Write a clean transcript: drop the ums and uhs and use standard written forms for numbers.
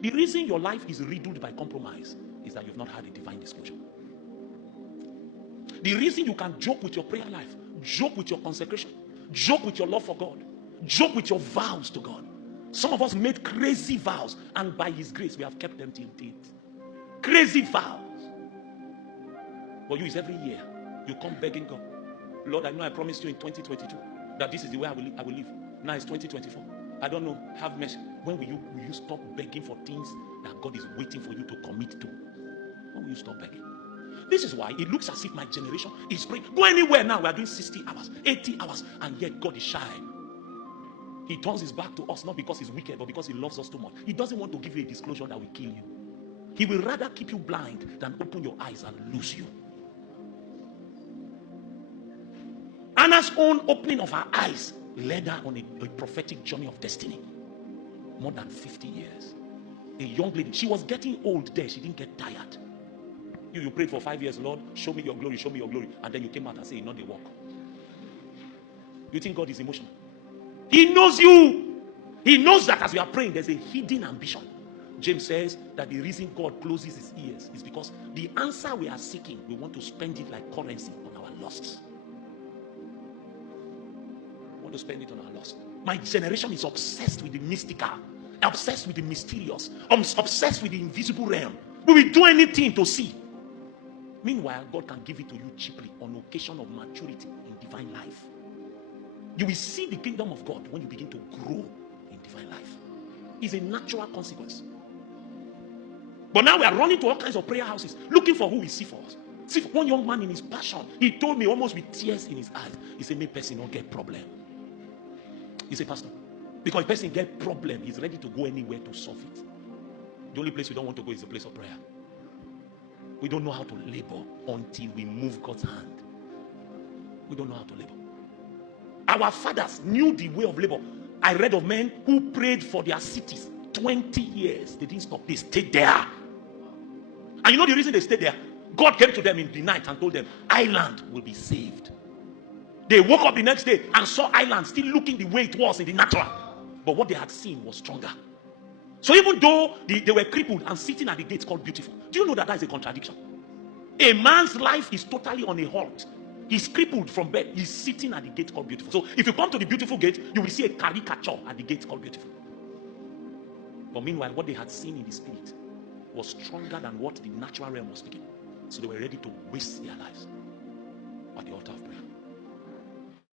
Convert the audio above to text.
The reason your life is riddled by compromise is that you've not had a divine disclosure. The reason you can joke with your prayer life, joke with your consecration, joke with your love for God, joke with your vows to God. Some of us made crazy vows, and by His grace we have kept them till date. Crazy vows. But you is every year you come begging God, Lord, I know I promised you in 2022 that this is the way I will live. Now it's 2024. I don't know. Have mercy. When will you stop begging for things that God is waiting for you to commit to? When will you stop begging? This is why it looks as if my generation is praying. Go anywhere now. We are doing 60 hours, 80 hours, and yet God is shy. He turns his back to us not because he's wicked, but because he loves us too much. He doesn't want to give you a disclosure that will kill you. He will rather keep you blind than open your eyes and lose you. Anna's own opening of her eyes led her on a prophetic journey of destiny. More than 50 years. A young lady. She was getting old there. She didn't get tired. You prayed for 5 years, Lord, show me your glory, show me your glory. And then you came out and said, not the work. You think God is emotional? He knows you. He knows that as we are praying, there's a hidden ambition. James says that the reason God closes his ears is because the answer we are seeking, we want to spend it like currency on our lusts. We want to spend it on our lust. My generation is obsessed with the mystical, obsessed with the mysterious, obsessed with the invisible realm. We will do anything to see. Meanwhile, God can give it to you cheaply on occasion of maturity in divine life. You will see the kingdom of God when you begin to grow in divine life. It's a natural consequence. But now we are running to all kinds of prayer houses, looking for who will see for us. See, one young man in his passion, he told me almost with tears in his eyes, he said, "Make person don't get problem." He said, "Pastor, because if person get problem, he's ready to go anywhere to solve it. The only place we don't want to go is the place of prayer. We don't know how to labor until we move God's hand. We don't know how to labor. Our fathers knew the way of labor. I read of men who prayed for their cities 20 years. They didn't stop. They stayed there. And you know the reason they stayed there? God came to them in the night and told them, Ireland will be saved. They woke up the next day and saw Ireland still looking the way it was in the natural. But what they had seen was stronger. So even though they were crippled and sitting at the gates called beautiful, do you know that is a contradiction? A man's life is totally on a halt. He's crippled from birth. He's sitting at the gate called beautiful. So if you come to the beautiful gate, you will see a caricature at the gate called beautiful. But meanwhile, what they had seen in the spirit was stronger than what the natural realm was speaking. So they were ready to waste their lives at the altar of prayer.